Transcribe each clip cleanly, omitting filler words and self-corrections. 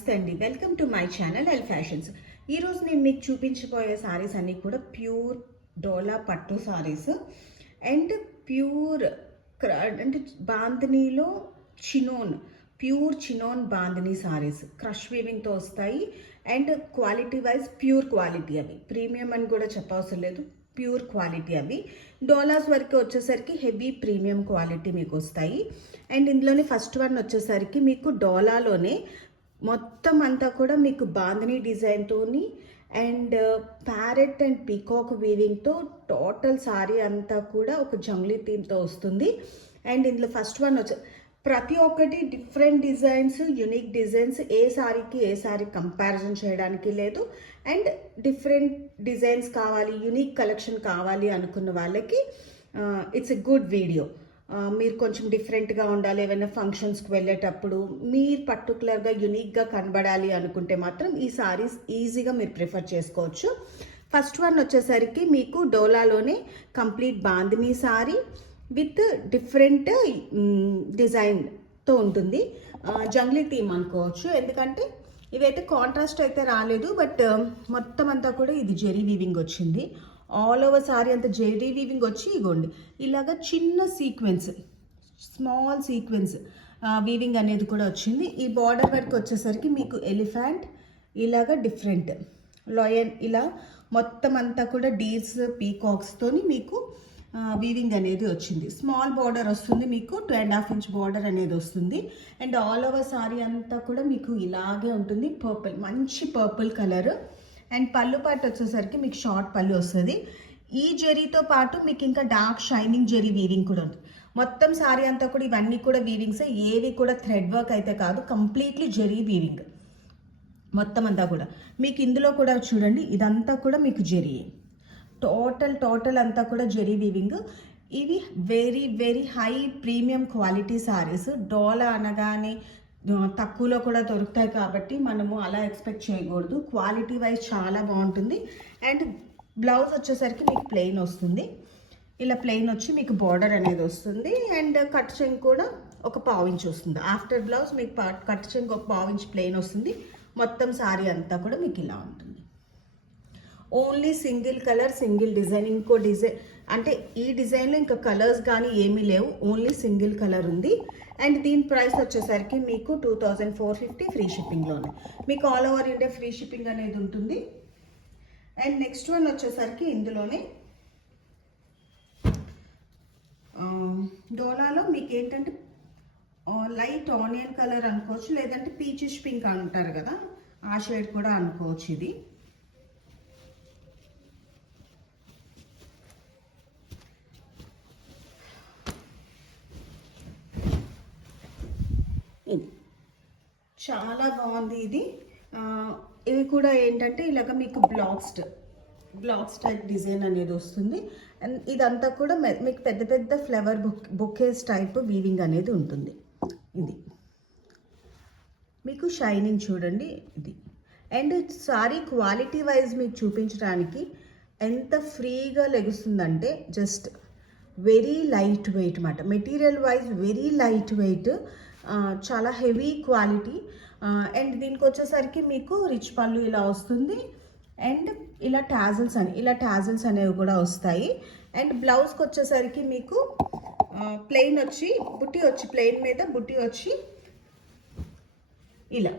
నమస్తే అండి, welcome to my channel L fashions. ఈరోజు నేను మీకు చూపించబోయే సారీస్ అన్నీ కూడా ప్యూర్ డోలా పట్టు సారీస్ అండ్ ప్యూర్ అంటే బాందినీలో chinon, pure chinon bandhani saris crush వీవింగ్తో వస్తాయి. And quality wise pure quality, అవి ప్రీమియం అని కూడా చెప్పవసరం లేదు, ప్యూర్ క్వాలిటీ. అవి డోలాస్ వరకు వచ్చేసరికి హెవీ ప్రీమియం క్వాలిటీ మీకు వస్తాయి. అండ్ ఇందులోనే ఫస్ట్ వన్ వచ్చేసరికి మీకు డోలాలోనే మొత్తం అంతా కూడా మీకు బాందినీ డిజైన్తోని అండ్ ప్యారెట్ అండ్ పీకాక్ వీవింగ్తో టోటల్ సారీ అంతా కూడా ఒక జంగ్లీ థీమ్తో వస్తుంది. అండ్ ఇందులో ఫస్ట్ వన్ ప్రతి ఒక్కటి డిఫరెంట్ డిజైన్స్, యునిక్ డిజైన్స్, ఏ సారీ కంపారిజన్ చేయడానికి లేదు. అండ్ డిఫరెంట్ డిజైన్స్ కావాలి, యునిక్ కలెక్షన్ కావాలి అనుకున్న వాళ్ళకి ఇట్స్ ఎ గుడ్ వీడియో. మీరు కొంచెం డిఫరెంట్గా ఉండాలి, ఏమైనా ఫంక్షన్స్కి వెళ్ళేటప్పుడు మీరు పర్టికులర్గా యునిక్గా కనబడాలి అనుకుంటే మాత్రం ఈ సారీస్ ఈజీగా మీరు ప్రిఫర్ చేసుకోవచ్చు. ఫస్ట్ వన్ వచ్చేసరికి మీకు డోలాలోనే complete bandhani sari with different డిజైన్తో ఉంటుంది. జంగ్లీ థీమ్ అనుకోవచ్చు, ఎందుకంటే ఇదైతే కాంట్రాస్ట్ అయితే రాలేదు, బట్ మొత్తం అంతా కూడా ఇది జెరీ వీవింగ్ వచ్చింది. ఆల్ ఓవర్ సారీ అంతా జెరీ వీవింగ్ వచ్చి ఇగోండి ఇలాగ చిన్న సీక్వెన్స్, స్మాల్ సీక్వెన్స్ వీవింగ్ అనేది కూడా వచ్చింది. ఈ బార్డర్ వరకు వచ్చేసరికి మీకు ఎలిఫెంట్ ఇలాగ డిఫరెంట్ లయన్, ఇలా మొత్తం అంతా కూడా డీర్స్ పీకాక్స్తోని మీకు వీవింగ్ అనేది వచ్చింది. స్మాల్ బార్డర్ వస్తుంది, మీకు 2.5 ఇంచ్ బార్డర్ అనేది వస్తుంది. అండ్ ఆల్ ఓవర్ సారీ అంతా కూడా మీకు ఇలాగే ఉంటుంది. పర్పుల్, మంచి పర్పుల్ కలర్. అండ్ పళ్ళు పాటు వచ్చేసరికి మీకు షార్ట్ పళ్ళు వస్తుంది. ఈ జెరీతో పాటు మీకు ఇంకా డార్క్ షైనింగ్ జెరీ వీవింగ్ కూడా ఉంది. మొత్తం సారీ అంతా కూడా ఇవన్నీ కూడా వీవింగ్స్, ఏవి కూడా థ్రెడ్ వర్క్ అయితే కాదు, కంప్లీట్లీ జెరీ వీవింగ్ మొత్తం అంతా కూడా. మీకు ఇందులో కూడా చూడండి, ఇదంతా కూడా మీకు జెరీ, టోటల్ అంతా కూడా జెరీ వీవింగ్. ఇవి very very high premium quality saris. డోలా అనగానే తక్కువలో కూడా దొరుకుతాయి కాబట్టి మనము అలా ఎక్స్పెక్ట్ చేయకూడదు. క్వాలిటీ వైజ్ చాలా బాగుంటుంది. అండ్ బ్లౌజ్ వచ్చేసరికి మీకు ప్లెయిన్ వస్తుంది, ఇలా ప్లెయిన్ వచ్చి మీకు బార్డర్ అనేది వస్తుంది. అండ్ కట్ చెంగ్ కూడా ఒక 1/4 ఇంచ్ వస్తుంది. ఆఫ్టర్ బ్లౌజ్ మీకు కట్ చెంగ్ ఒక 1/4 ఇంచ్ ప్లెయిన్ వస్తుంది. మొత్తం సారీ అంతా కూడా మీకు ఇలా ఉంటుంది. Only single colour, single design. ఇంకో డిజైన్ అంటే ఈ డిజైన్లో ఇంకా కలర్స్ కానీ ఏమీ లేవు, ఓన్లీ సింగిల్ కలర్ ఉంది. అండ్ దీని ప్రైస్ వచ్చేసరికి మీకు 2450 ఫ్రీ షిప్పింగ్లోనే. మీకు all over India free shipping అనేది ఉంటుంది. అండ్ నెక్స్ట్ వన్ వచ్చేసరికి ఇందులోనే డోలాలో మీకు ఏంటంటే లైట్ ఆనియన్ కలర్ అనుకోవచ్చు, లేదంటే పీచిష్ పింక్ అంటారు కదా, ఆ షేడ్ కూడా అనుకోవచ్చు. ఇది చాలా బాగుంది. ఇది కూడా ఏంటంటే ఇలాగ మీకు బ్లాక్స్ టైప్ డిజైన్ అనేది వస్తుంది. అండ్ ఇదంతా కూడా మీకు పెద్ద పెద్ద ఫ్లవర్ బొకేస్ టైప్ వీవింగ్ అనేది ఉంటుంది. ఇది మీకు షైనింగ్ చూడండి ఇది. అండ్ సారీ క్వాలిటీ వైజ్ మీకు చూపించడానికి ఎంత ఫ్రీగా లెగుస్తుందంటే జస్ట్ వెరీ లైట్ వెయిట్ అన్నమాట. Material wise very light weight, చాలా హెవీ క్వాలిటీ. అండ్ దీనికి వచ్చేసరికి మీకు రిచ్ పళ్ళు ఇలా వస్తుంది. అండ్ ఇలా టాజిల్స్ అనేవి కూడా వస్తాయి. అండ్ బ్లౌజ్కి వచ్చేసరికి మీకు ప్లెయిన్ వచ్చి బుట్టి వచ్చి, ప్లెయిన్ మీద బుట్టి వచ్చి ఇలా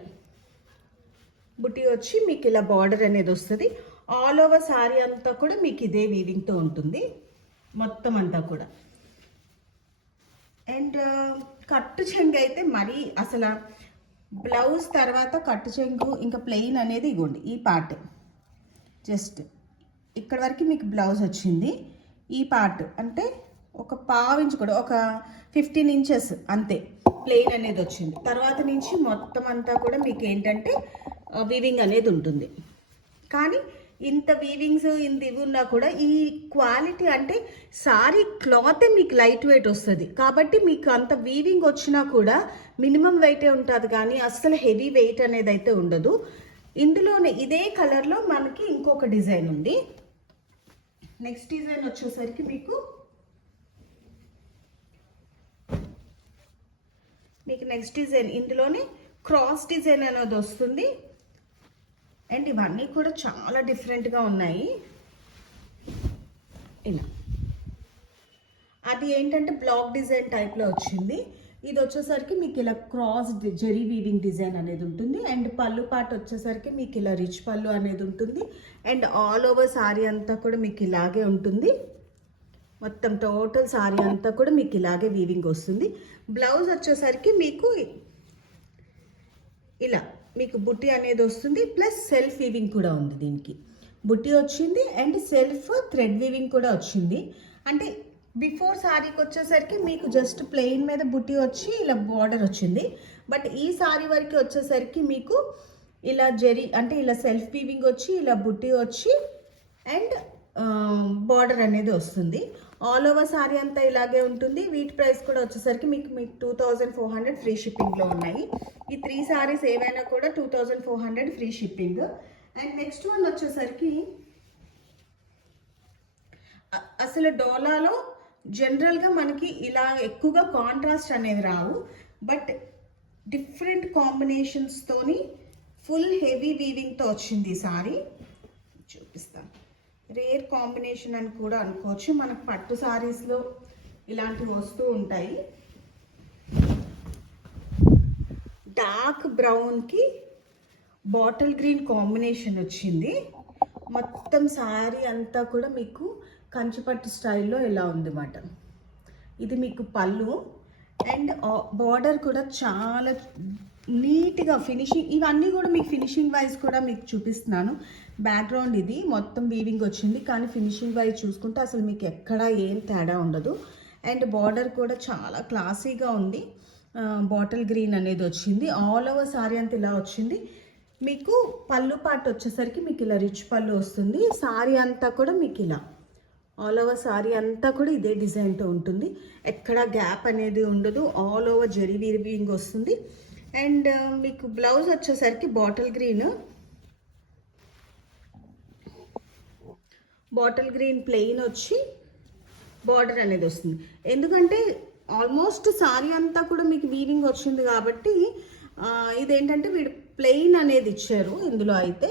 బుట్టి వచ్చి మీకు ఇలా బార్డర్ అనేది వస్తుంది. ఆల్ ఓవర్ సారీ అంతా కూడా మీకు ఇదే వీవింగ్తో ఉంటుంది మొత్తం అంతా కూడా. అండ్ కట్టు చెంగు అయితే మరీ అసలు బ్లౌజ్ తర్వాత కట్టు చెంగు ఇంకా ప్లెయిన్ అనేది ఇగోండి ఈ పార్ట్, జస్ట్ ఇక్కడ వరకు మీకు బ్లౌజ్ వచ్చింది. ఈ పార్ట్ అంటే ఒక 1/4 ఇంచ్ కూడా, ఒక 15 ఇంచెస్ అంతే ప్లెయిన్ అనేది వచ్చింది. తర్వాత నుంచి మొత్తం అంతా కూడా మీకు ఏంటంటే వీవింగ్ అనేది ఉంటుంది. కానీ ఇంత వీవింగ్స్ ఇంత ఇవి ఉన్నా కూడా ఈ క్వాలిటీ అంటే సారీ క్లాతే మీకు లైట్ వెయిట్ వస్తుంది కాబట్టి మీకు అంత వీవింగ్ వచ్చినా కూడా మినిమం వెయిటే ఉంటుంది, కానీ అస్సలు హెవీ వెయిట్ అనేది అయితే ఉండదు. ఇందులోనే ఇదే కలర్లో మనకి ఇంకొక డిజైన్ ఉంది. నెక్స్ట్ డిజైన్ వచ్చేసరికి మీకు నెక్స్ట్ డిజైన్ ఇందులోనే క్రాస్ డిజైన్ అనేది వస్తుంది. అండ్ ఇవన్నీ కూడా చాలా డిఫరెంట్గా ఉన్నాయి. ఇలా అది ఏంటంటే బ్లాక్ డిజైన్ టైప్లో వచ్చింది. ఇది వచ్చేసరికి మీకు ఇలా క్రాస్ జెరీ వీవింగ్ డిజైన్ అనేది ఉంటుంది. అండ్ పళ్ళు పాటు వచ్చేసరికి మీకు ఇలా రిచ్ పళ్ళు అనేది ఉంటుంది. అండ్ ఆల్ ఓవర్ సారీ అంతా కూడా మీకు ఇలాగే ఉంటుంది. మొత్తం టోటల్ సారీ అంతా కూడా మీకు ఇలాగే వీవింగ్ వస్తుంది. బ్లౌజ్ వచ్చేసరికి మీకు ఇలా మీకు బుట్టి అనేది వస్తుంది. ప్లస్ సెల్ఫ్ వీవింగ్ కూడా ఉంది. దీనికి బుట్టి వచ్చింది అండ్ సెల్ఫ్ థ్రెడ్ వీవింగ్ కూడా వచ్చింది. అంటే బిఫోర్ సారీకి వచ్చేసరికి మీకు జస్ట్ ప్లెయిన్ మీద బుట్టి వచ్చి ఇలా బార్డర్ వచ్చింది. బట్ ఈ సారీ వరకు వచ్చేసరికి మీకు ఇలా జెరీ అంటే ఇలా సెల్ఫ్ వీవింగ్ వచ్చి ఇలా బుట్టి వచ్చి అండ్ బార్డర్ అనేది వస్తుంది. ఆల్ ఓవర్ సారీ అంతా ఇలాగే ఉంటుంది. వీటి ప్రైస్ కూడా వచ్చేసరికి మీకు 2400 ఫ్రీ షిప్పింగ్లో ఉన్నాయి. ఈ 3 సారీస్ ఏవైనా కూడా 2400 free shipping. And next one వచ్చేసరికి అసలు డోలాలో జనరల్గా మనకి ఇలా ఎక్కువగా కాంట్రాస్ట్ అనేవి రావు. బట్ డిఫరెంట్ కాంబినేషన్స్తోని ఫుల్ హెవీ వీవింగ్తో వచ్చింది ఈ సారీ. చూపిస్తాను. రేర్ కాంబినేషన్ అని కూడా అనుకోవచ్చు. మనకు పట్టు సారీస్లో ఇలాంటివి వస్తూ ఉంటాయి. డార్క్ బ్రౌన్కి బాటిల్ గ్రీన్ కాంబినేషన్ వచ్చింది. మొత్తం సారీ అంతా కూడా మీకు కంచిపట్టు స్టైల్లో ఇలా ఉందన్నమాట. ఇది మీకు పళ్ళు అండ్ బార్డర్ కూడా చాలా నీట్గా ఫినిషింగ్. ఇవన్నీ కూడా మీకు ఫినిషింగ్ వైజ్ కూడా మీకు చూపిస్తున్నాను. బ్యాక్గ్రౌండ్ ఇది మొత్తం వీవింగ్ వచ్చింది, కానీ ఫినిషింగ్ వైజ్ చూసుకుంటే అసలు మీకు ఎక్కడా ఏం తేడా ఉండదు. అండ్ బార్డర్ కూడా చాలా క్లాసీగా ఉంది. బాటిల్ గ్రీన్ అనేది వచ్చింది. ఆల్ ఓవర్ సారీ అంతా ఇలా వచ్చింది. మీకు పళ్ళు పార్ట్ వచ్చేసరికి మీకు ఇలా రిచ్ పళ్ళు వస్తుంది. సారీ అంతా కూడా మీకు ఇలా ఆల్ ఓవర్ సారీ అంతా కూడా ఇదే డిజైన్తో ఉంటుంది. ఎక్కడ గ్యాప్ అనేది ఉండదు. ఆల్ ఓవర్ జెరీ వీవింగ్ వస్తుంది. అండ్ మీకు బ్లౌజ్ వచ్చేసరికి బాటిల్ గ్రీన్ ప్లెయిన్ వచ్చి బార్డర్ అనేది వస్తుంది. ఎందుకంటే ఆల్మోస్ట్ సారీ అంతా కూడా మీకు వీవింగ్ వచ్చింది కాబట్టి ఇదేంటంటే వీడు ప్లెయిన్ అనేది ఇచ్చారు ఇందులో అయితే.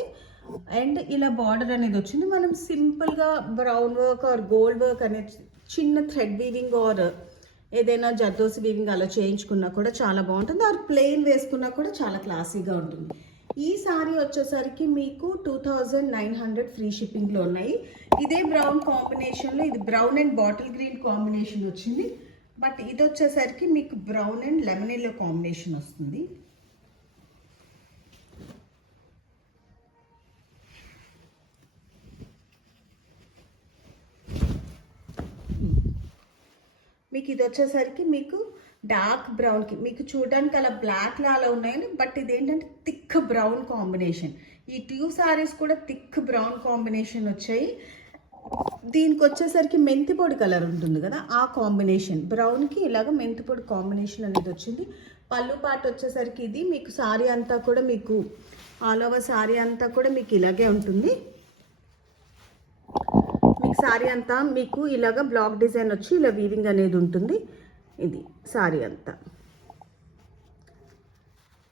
అండ్ ఇలా బార్డర్ అనేది వచ్చింది. మనం సింపుల్గా brown work or gold work అనేది చిన్న థ్రెడ్ వీవింగ్ ఆర్ ఏదైనా జర్దోసి వీవింగ్ అలా చేయించుకున్నా కూడా చాలా బాగుంటుంది. ఆర్ ప్లెయిన్ వేసుకున్నా కూడా చాలా క్లాసీగా ఉంటుంది. ఈ సారీ వచ్చేసరికి మీకు 2900 ఫ్రీ షిప్పింగ్లో ఉన్నాయి. ఇదే బ్రౌన్ కాంబినేషన్లో ఇది brown and bottle green combination వచ్చింది. బట్ ఇది వచ్చేసరికి మీకు brown and lemon yellow combination వస్తుంది. మీకు ఇది వచ్చేసరికి మీకు డార్క్ బ్రౌన్కి మీకు చూడడానికి అలా బ్లాక్లా అలా ఉన్నాయని, బట్ ఇదేంటంటే థిక్ బ్రౌన్ కాంబినేషన్. ఈ 2 సారీస్ కూడా థిక్ బ్రౌన్ కాంబినేషన్ వచ్చాయి. దీనికి వచ్చేసరికి మెంతి పొడి కలర్ ఉంటుంది కదా, ఆ కాంబినేషన్ బ్రౌన్కి ఇలాగ మెంతి పొడి కాంబినేషన్ అనేది వచ్చింది. పళ్ళు పాటు వచ్చేసరికి ఇది మీకు సారీ అంతా కూడా మీకు ఆల్ ఓవర్ సారీ అంతా కూడా మీకు ఇలాగే ఉంటుంది. మీకు సారీ అంతా మీకు ఇలాగ బ్లాక్ డిజైన్ వచ్చి ఇలా వీవింగ్ అనేది ఉంటుంది. ఇది సారీ అంతా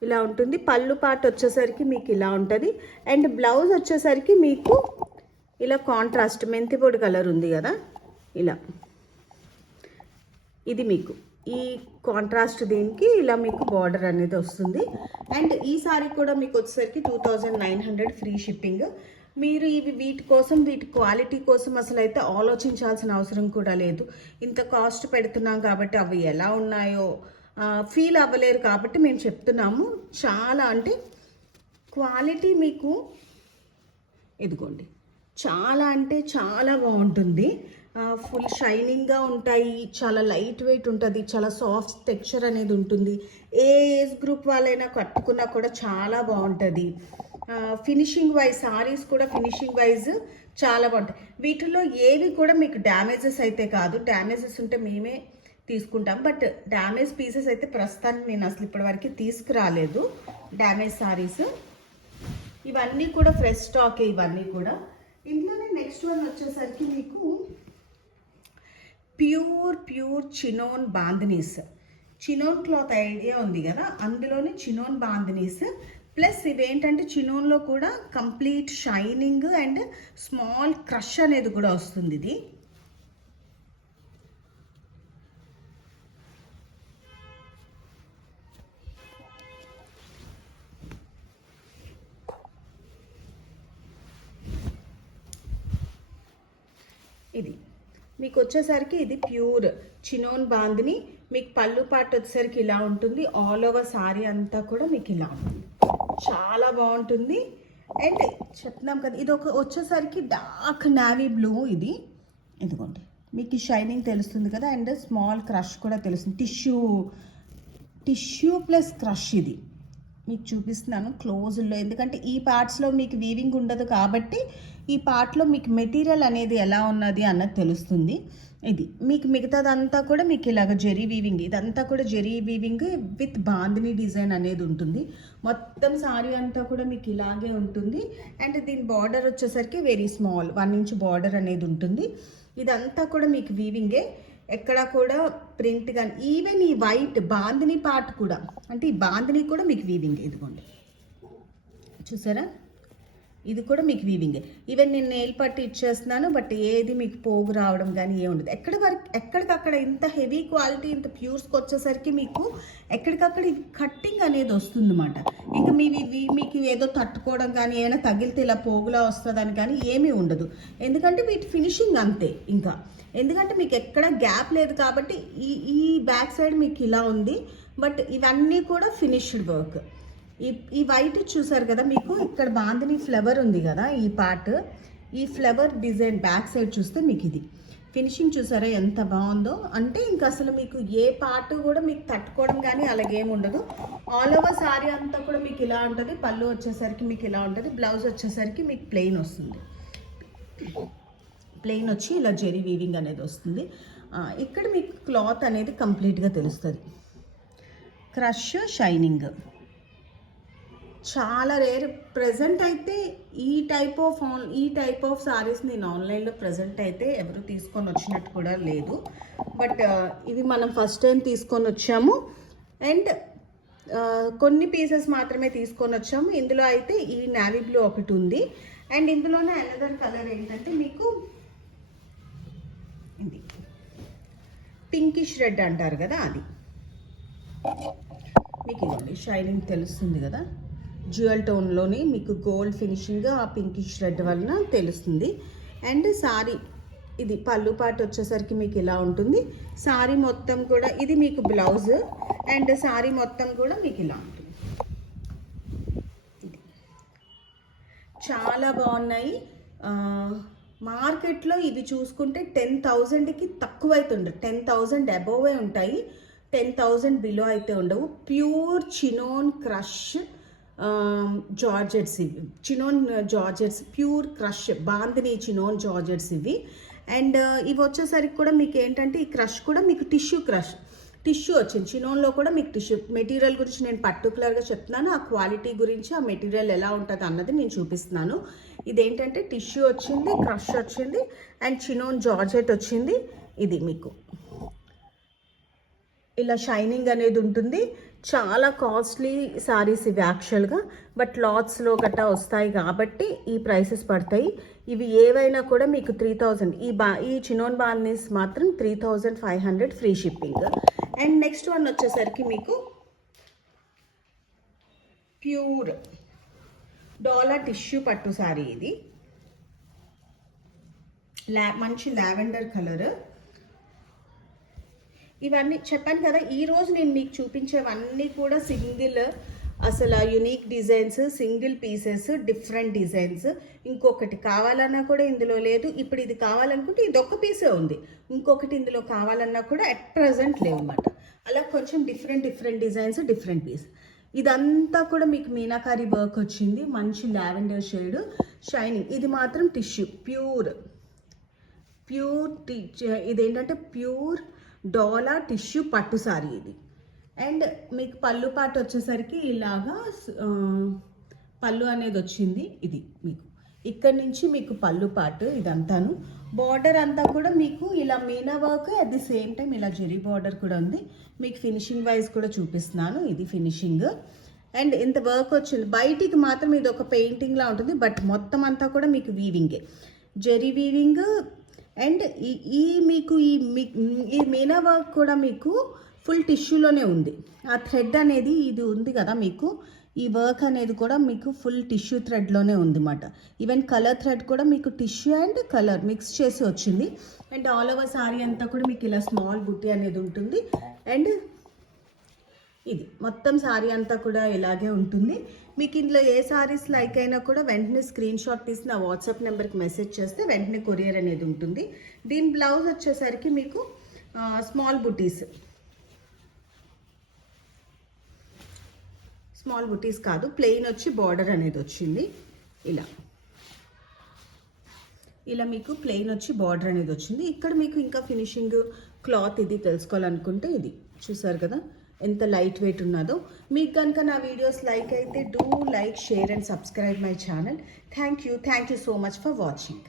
ఇలా ఉంటుంది. పళ్ళు పాటు వచ్చేసరికి మీకు ఇలా ఉంటుంది. అండ్ బ్లౌజ్ వచ్చేసరికి మీకు ఇలా కాంట్రాస్ట్ మెంతి పొడి కలర్ ఉంది కదా, ఇలా ఇది మీకు ఈ కాంట్రాస్ట్ దీనికి ఇలా మీకు బార్డర్ అనేది వస్తుంది. అండ్ ఈ సారీ కూడా మీకు వచ్చేసరికి 2900 ఫ్రీ షిప్పింగ్. మీరు వీటి క్వాలిటీ కోసం అసలు అయితే ఆలోచించాల్సిన అవసరం కూడా లేదు. ఇంత కాస్ట్ పెడుతున్నాం కాబట్టి అవి ఎలా ఉన్నాయో ఫీల్ అవ్వలేరు కాబట్టి మేము చెప్తున్నాము. చాలా అంటే క్వాలిటీ మీకు ఇదిగోండి చాలా అంటే చాలా బాగుంటుంది. ఫుల్ షైనింగ్గా ఉంటాయి. చాలా లైట్ వెయిట్ ఉంటుంది. చాలా సాఫ్ట్ టెక్స్చర్ అనేది ఉంటుంది. ఏ ఏజ్ గ్రూప్ వాళ్ళైనా కట్టుకున్నా కూడా చాలా బాగుంటుంది. ఫినిషింగ్ వైజ్ సారీస్ కూడా ఫినిషింగ్ వైజ్ చాలా బాగుంటాయి. వీటిలో ఏవి కూడా మీకు డ్యామేజెస్ అయితే కాదు. డ్యామేజెస్ ఉంటే మేమే తీసుకుంటాం. బట్ డ్యామేజ్ పీసెస్ అయితే ప్రస్తుతానికి నేను అసలు ఇప్పటివరకు తీసుకురాలేదు. డ్యామేజ్ సారీస్ ఇవన్నీ కూడా ఫ్రెష్ స్టాకే. ఇవన్నీ కూడా ఇంట్లోనే. నెక్స్ట్ వన్ వచ్చేసరికి మీకు pure chinon bandhanis. Chinon cloth idea ఉంది కదా, అందులోనే చినోన్ బాందినీస్ ప్లస్ ఇవేంటంటే చినోన్లో కూడా complete shining and small crush అనేది కూడా వస్తుంది. ఇది ఇది మీకు వచ్చేసరికి ఇది ప్యూర్ చినోన్ బాందిని. మీకు పళ్ళు పాటు వచ్చేసరికి ఇలా ఉంటుంది. ఆల్ ఓవర్ సారీ అంతా కూడా మీకు ఇలా ఉంటుంది. చాలా బాగుంటుంది. అండ్ చెప్తున్నాం కదా, ఇది ఒక వచ్చేసరికి డార్క్ నావీ బ్లూ. ఇది ఇదిగోండి మీకు ఈ షైనింగ్ తెలుస్తుంది కదా, అండ్ స్మాల్ క్రష్ కూడా తెలుస్తుంది. టిష్యూ ప్లస్ క్రష్ ఇది మీకు చూపిస్తున్నాను క్లోజ్లో, ఎందుకంటే ఈ పార్ట్స్లో మీకు వీవింగ్ ఉండదు కాబట్టి ఈ పార్ట్లో మీకు మెటీరియల్ అనేది ఎలా ఉన్నది అన్నది తెలుస్తుంది. ఇది మీకు మిగతాదంతా కూడా మీకు ఇలాగ జెరీ వీవింగ్, ఇదంతా కూడా zari weaving with bandhani design అనేది ఉంటుంది. మొత్తం సారీ అంతా కూడా మీకు ఇలాగే ఉంటుంది. అండ్ దీని బార్డర్ వచ్చేసరికి వెరీ స్మాల్ 1 ఇంచ్ బార్డర్ అనేది ఉంటుంది. ఇదంతా కూడా మీకు వీవింగే, ఎక్కడ కూడా ప్రింట్ కానీ. ఈవెన్ ఈ వైట్ బాందిని పార్ట్ కూడా, అంటే ఈ బాందిని కూడా మీకు వీవింగ్. ఇదిగోండి చూసారా, ఇది కూడా మీకు వీవింగే. ఈవెన్ నేను నెయిల్ పట్టి ఇచ్చేస్తున్నాను, బట్ ఏది మీకు పోగు రావడం కానీ ఏముండదు. ఎక్కడికక్కడ ఇంత హెవీ క్వాలిటీ ఇంత ప్యూర్స్కి వచ్చేసరికి మీకు ఎక్కడికక్కడ ఇది కట్టింగ్ అనేది వస్తుంది అన్నమాట. ఇంకా మీకు ఏదో తట్టుకోవడం కానీ ఏమైనా తగిలితే ఇలా పోగులా వస్తుందని కానీ ఏమీ ఉండదు. ఎందుకంటే వీటి ఫినిషింగ్ అంతే. ఇంకా ఎందుకంటే మీకు ఎక్కడ గ్యాప్ లేదు కాబట్టి ఈ బ్యాక్ సైడ్ మీకు ఇలా ఉంది, బట్ ఇవన్నీ కూడా ఫినిష్డ్ వర్క్. ఈ వైట్ చూసారు కదా, మీకు ఇక్కడ బాందిని ఫ్లవర్ ఉంది కదా, ఈ పార్ట్, ఈ ఫ్లవర్ డిజైన్ బ్యాక్ సైడ్ చూస్తే మీకు ఇది ఫినిషింగ్ చూసారా ఎంత బాగుందో. అంటే ఇంకా అసలు మీకు ఏ పార్ట్ కూడా మీకు తట్టుకోవడం కానీ అలాగేమి ఉండదు. ఆల్ ఓవర్ సారీ అంతా కూడా మీకు ఇలా ఉంటుంది. పళ్ళు వచ్చేసరికి మీకు ఇలా ఉంటుంది. బ్లౌజ్ వచ్చేసరికి మీకు ప్లెయిన్ వస్తుంది. ప్లెయిన్ వచ్చి ఇలా జెరీ వీవింగ్ అనేది వస్తుంది. ఇక్కడ మీకు క్లాత్ అనేది కంప్లీట్గా తెలుస్తుంది. క్రష్ షైనింగ్ చాలా రేర్. ప్రజెంట్ అయితే ఈ టైప్ ఆఫ్ సారీస్ నేను ఆన్లైన్లో ప్రజెంట్ అయితే ఎవరు తీసుకొని వచ్చినట్టు కూడా లేదు. బట్ ఇవి మనం ఫస్ట్ టైం తీసుకొని వచ్చాము. అండ్ కొన్ని పీసెస్ మాత్రమే తీసుకొని వచ్చాము. ఇందులో అయితే ఈ నావీ బ్లూ ఒకటి ఉంది. అండ్ ఇందులోనే అనదర్ కలర్ ఏంటంటే మీకు ఇది పింకిష్ రెడ్ అంటారు కదా, అది మీకు ఇవ్వండి. షైనింగ్ తెలుస్తుంది కదా, జ్యువెల్ టోన్లోని మీకు గోల్డ్ ఫినిషింగ్ ఆ పింకిష్ రెడ్ వలన తెలుస్తుంది. అండ్ సారీ ఇది పళ్ళు పాటు వచ్చేసరికి మీకు ఇలా ఉంటుంది. సారీ మొత్తం కూడా ఇది మీకు బ్లౌజ్. అండ్ సారీ మొత్తం కూడా మీకు ఇలా ఉంటుంది. చాలా బాగున్నాయి. మార్కెట్లో ఇవి చూసుకుంటే 10,000కి తక్కువ అయితే ఉండదు. 10,000 అబోవే ఉంటాయి. 10,000 బిలో అయితే ఉండవు. ప్యూర్ చినోన్ క్రష్ జార్జెట్స్ ఇవి. Chinon georgettes pure crush bandhani chinon georgettes ఇవి. అండ్ ఇవి వచ్చేసరికి కూడా మీకు ఏంటంటే ఈ క్రష్ కూడా మీకు టిష్యూ వచ్చింది. చినోన్లో కూడా మీకు టిష్యూ మెటీరియల్ గురించి నేను పర్టికులర్గా చెప్తున్నాను. ఆ క్వాలిటీ గురించి, ఆ మెటీరియల్ ఎలా ఉంటుంది అన్నది నేను చూపిస్తున్నాను. ఇదేంటంటే టిష్యూ వచ్చింది, క్రష్ వచ్చింది, అండ్ చినోన్ జార్జెట్ వచ్చింది. ఇది మీకు ఇలా షైనింగ్ అనేది ఉంటుంది. చాలా కాస్ట్లీ సారీస్ ఇవి యాక్చువల్గా, బట్ లాట్స్లో గట్టా వస్తాయి కాబట్టి ఈ ప్రైసెస్ పడతాయి. ఇవి ఏవైనా కూడా మీకు 3,000. ఈ చినోన్ బాందినీస్ మాత్రం 3,500 free shipping. And next one వచ్చేసరికి మీకు ప్యూర్ డోలా టిష్యూ పట్టు సారీ. ఇది మంచి లావెండర్ కలర్. ఇవన్నీ చెప్పాను కదా, ఈరోజు నేను మీకు చూపించేవన్నీ కూడా సింగిల్, అసలు unique designs, single pieces, different designs. ఇంకొకటి కావాలన్నా కూడా ఇందులో లేదు. ఇప్పుడు ఇది కావాలనుకుంటే ఇది ఒక్క పీసే ఉంది. ఇంకొకటి ఇందులో కావాలన్నా కూడా అట్ ప్రజెంట్ లేవు అన్నమాట. అలా కొంచెం డిఫరెంట్ డిజైన్స్, డిఫరెంట్ పీస్. ఇదంతా కూడా మీకు మీనాకారి వర్క్ వచ్చింది. మంచి లావెండర్ షేడ్ షైనింగ్. ఇది మాత్రం టిష్యూ ప్యూర్ ఇదేంటంటే ప్యూర్ డోలా టిష్యూ పట్టు సారీ ఇది. అండ్ మీకు పళ్ళు పాటు వచ్చేసరికి ఇలాగా పళ్ళు అనేది వచ్చింది. ఇది మీకు ఇక్కడ నుంచి మీకు పళ్ళు పాటు ఇదంతాను. బార్డర్ అంతా కూడా మీకు ఇలా Meena work, at the same time ఇలా జెరీ బార్డర్ కూడా ఉంది. మీకు ఫినిషింగ్ వైజ్ కూడా చూపిస్తున్నాను. ఇది ఫినిషింగ్ అండ్ ఇంత వర్క్ వచ్చింది. బయటికి మాత్రం ఇది ఒక పెయింటింగ్లా ఉంటుంది, బట్ మొత్తం అంతా కూడా మీకు వీవింగే, జెరీ వీవింగ్. అండ్ ఈ మీకు ఈ మీనా వర్క్ కూడా మీకు ఫుల్ టిష్యూలోనే ఉంది. ఆ థ్రెడ్ అనేది ఇది ఉంది కదా మీకు, ఈ వర్క్ అనేది కూడా మీకు ఫుల్ టిష్యూ థ్రెడ్లోనే ఉంది అన్నమాట. ఈవెన్ కలర్ థ్రెడ్ కూడా మీకు టిష్యూ అండ్ కలర్ మిక్స్ చేసి వచ్చింది. అండ్ ఆల్ ఓవర్ సారీ అంతా కూడా మీకు ఇలా స్మాల్ బుట్టి అనేది ఉంటుంది. అండ్ ఇది మొత్తం సారీ అంతా కూడా ఇలాగే ఉంటుంది. మీకు ఇందులో ఏ సారీస్ లైక్ అయినా కూడా వెంటనే స్క్రీన్ షాట్ తీసి నా వాట్సాప్ నెంబర్కి మెసేజ్ చేస్తే వెంటనే కొరియర్ అనేది ఉంటుంది. దీని బ్లౌజ్ వచ్చేసరికి మీకు స్మాల్ బుటీస్ కాదు, ప్లెయిన్ వచ్చి బార్డర్ అనేది వచ్చింది. ఇలా మీకు ప్లెయిన్ వచ్చి బార్డర్ అనేది వచ్చింది. ఇక్కడ మీకు ఇంకా ఫినిషింగ్ క్లాత్ ఇది తెలుసుకోవాలనుకుంటే ఇది చూసారు కదా ఎంత లైట్ వెయిట్ ఉన్నదో. మీకు కనుక నా వీడియోస్ లైక్ అయితే do like, share and subscribe my channel. Thank you so much for watching.